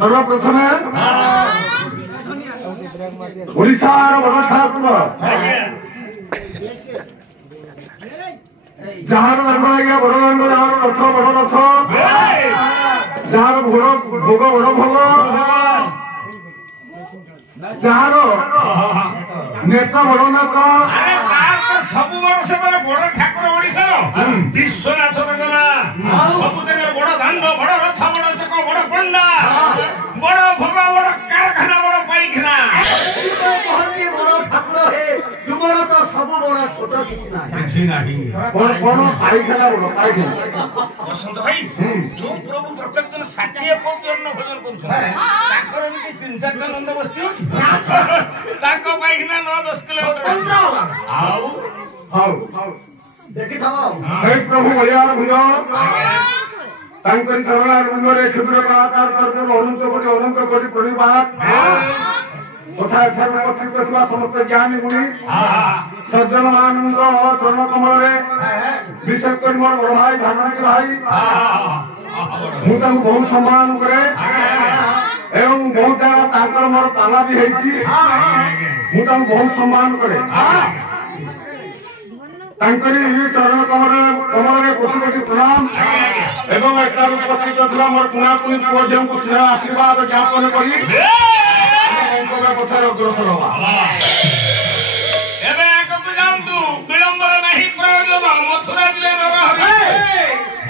सर्वप्रथमे ओडिशार बड़ ठाकुर जार धर्म आज्ञा बड़ दंड जार रथ बड़ रथ जार भोग बड़ भोग जार नेता बड़ नेता सब बड़ से बड़ ठाकुर ओडिशा विश्वनाथ सब जगह बड़ दांड बड़ रथ बड़ चक बड़ पंडा बड़ भोग बड़ कारखाना बड़ पाइखाना बड़ ठाकुर हे तुमर तो सब बड़ छोट किछि नाही बड़ पाइखाना बड़ पाइखाना बसंत भाई जो प्रभु प्रत्येक दिन 60 पौष अन्न भोजन करू ताकर एमती 3-4 टा नंद बस्ती हो ताको पाइखाना 9-10 किलोमीटर आउ देखि थाओ हे प्रभु बलियार भुज तांकरी सरणार मुंडरे क्षुद्र कलाकार कर्म अनंत कोटि प्रणिपात तथा सर्व पत्रित सेवा समस्त ज्ञानी गुणी सज्जन मानंद चरण कमल रे विशेष कर मोर बड़ भाई भागवती भाई मुझे बहुत सम्मान करे एवं बहुत जगह तांकर मोर ताला भी हेछि मुझे बहुत सम्मान करे तांकरी चरण कमल रे कोटि कोटि प्रणाम एवं एकार उपस्थित थिला मोर पुना पुनि पुओझियम को स्नेह आशीर्वाद ज्ञापन करी अंकवा कथार अग्रसर हवा एबे आगकु जांतु विलंबर नाही प्रयोजन मथुरा जिले नरहरि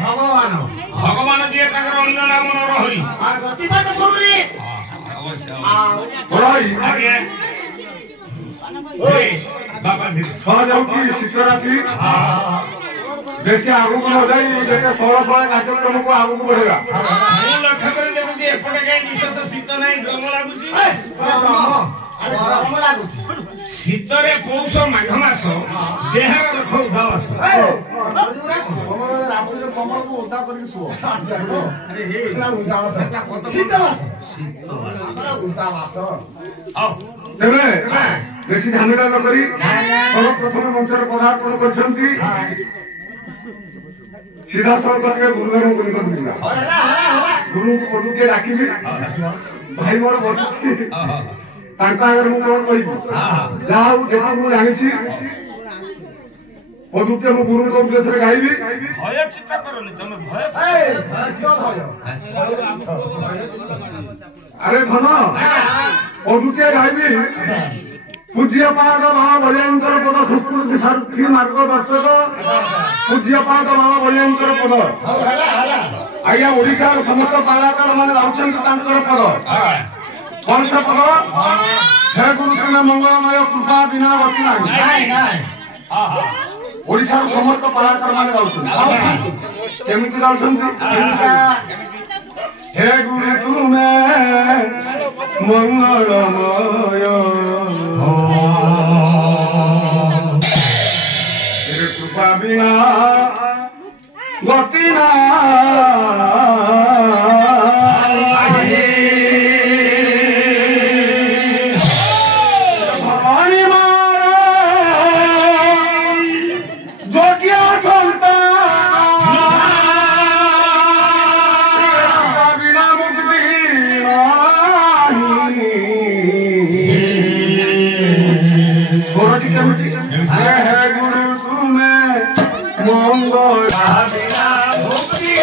भगवान दिए ताकर अन्य नाम नरहरि आ गतिपात करूनी अवश्य बड़ाई आगे ओए बाबा धीरे छह जाउची शिशराथी देखे आगु को हो जाई देखे 16 कार्यक्रम को आगु को बढ़ेगा मु लक्ष्य कर देखु जे एपटे काई विशेष शीत नाही गरम लागुची अरे गरम लागुची शीतरे पौष माघ मास देहर रख उदास रात्रि कमल को उदा करके सुओ अरे हे उदास शीतवास उदास आओ तेरे बेसी ध्यानटा न करी सर्वप्रथम मंचर पदार्पण करछंती सीधा सड़क के गुरुदेव को निकल दिला गुरु को पटु के राखिबी भाई मोर बसछि तांका अगर मु कोन कहिबो जाऊ जेता मु जानिछि पटुते मु गुरु को उद्देश्य रे गाइबी भय चित्त करनी तमे भय क्यों भय अरे धन पटुते गाइबी पूज्य पाद बाबा बलियांकर पद संस्कृति सारथी मार्गदर्शक पूज्य पाद बाबा बलियांकर पद आज्ञा ओडिशा समस्त कलाकार माने राउछंती तांकर पद कौन सा पद हे गुरु तुमे मंगलमय कृपा बिना गति नाही ओडिशा समस्त कलाकार माने राउछंती केमिति राउछंती हे गुरु तुमे मंगलमय कृपा बिना गति भवानी मारा जोगिया संता बिना मुक्ति नहीं है गुरु तुम्हें मंगल बिना मुक्ति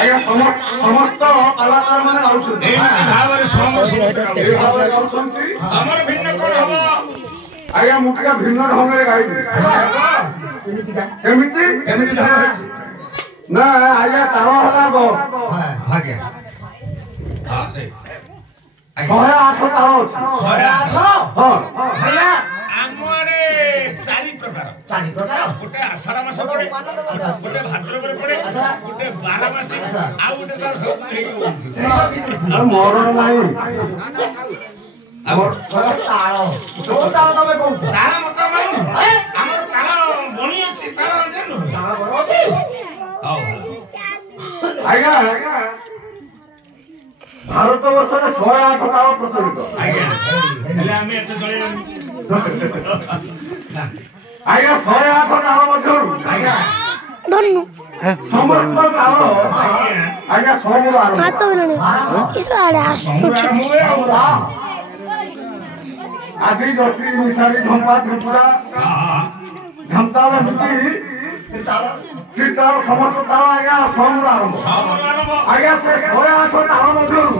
आज्ञा समस्त कलाकार माने आउछन्ती भावरे हमर भिन्न कोन हबो आज्ञा मुटिका भिन्न ढंग रे गाइबी केमिति ना आज्ञा तारो हला गो भाग्य हां से 108 तारो 108 हां भैया आमरे चारि प्रकार गोटे आषाढ़ मास पड़े गोटे भाद्रव पड़े गोटे 12 मास आ गोटे तार सब हेगी मरण नाही और ताल जो ताल तमे कहू ताल मत मारू हमर ताल बणी अछि ताल जानो ताल बड़ अछि आओ आज्ञा ଭାରତବର୍ଷରେ 108 ତାଳ ପ୍ରଚଳିତ। ଆଜ୍ଞା ହେଲେ ଆମେ ଏତେ ଜଣେ ଆଜ୍ଞା 108 ତାଳ ମଧ୍ୟରୁ ଆଜ୍ଞା ସମସ୍ତ ତାଳ ଆଜ୍ଞା ସବୁ ଆଜି ଜଟି ମିଶାରି ଝମ୍ପା ଝୁମ୍ପୁରା ଝମ୍ତାଳ ଭିତ୍ତି ତାଳ ସମସ୍ତ ତାଳ ଆଜ୍ଞା ସବୁର ଆରମ୍ଭ। ଆଜ୍ଞା ସେ 108 ତାଳ ମଧ୍ୟରୁ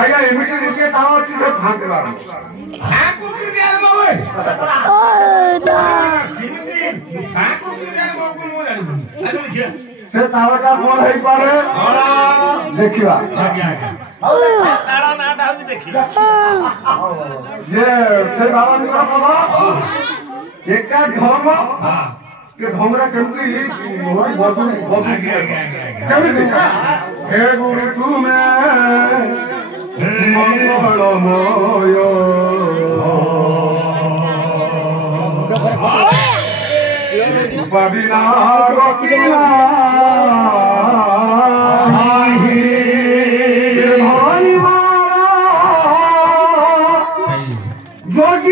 ଆଜ୍ଞା ଏମିତି ଗୋଟିଏ ତାଳ ଅଛି ସେ ଭାଙ୍ଗିବା ଆରମ୍ଭ। ସେ ତାଳଟା କଣ ହେଇପାରେ ଦେଖିବା। ତାଳ ନାଁଟା ହଉଛି ଦେଖିବା ଯେ ସେ ବାବାଙ୍କର ପଦ ଏକା ଢଙ୍ଗ ଏ ଢଙ୍ଗଟା କେମିତି କେମିତି ହେ ଗୁରୁ ତୁମେ ମଙ୍ଗଳମୟ ବିନା ରଖିଲା যোগ্য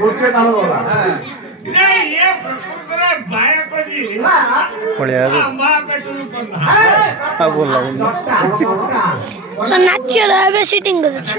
গোটে তাল গলা ନାଚ ଏବେ ସିଟିଂ କରୁଛି।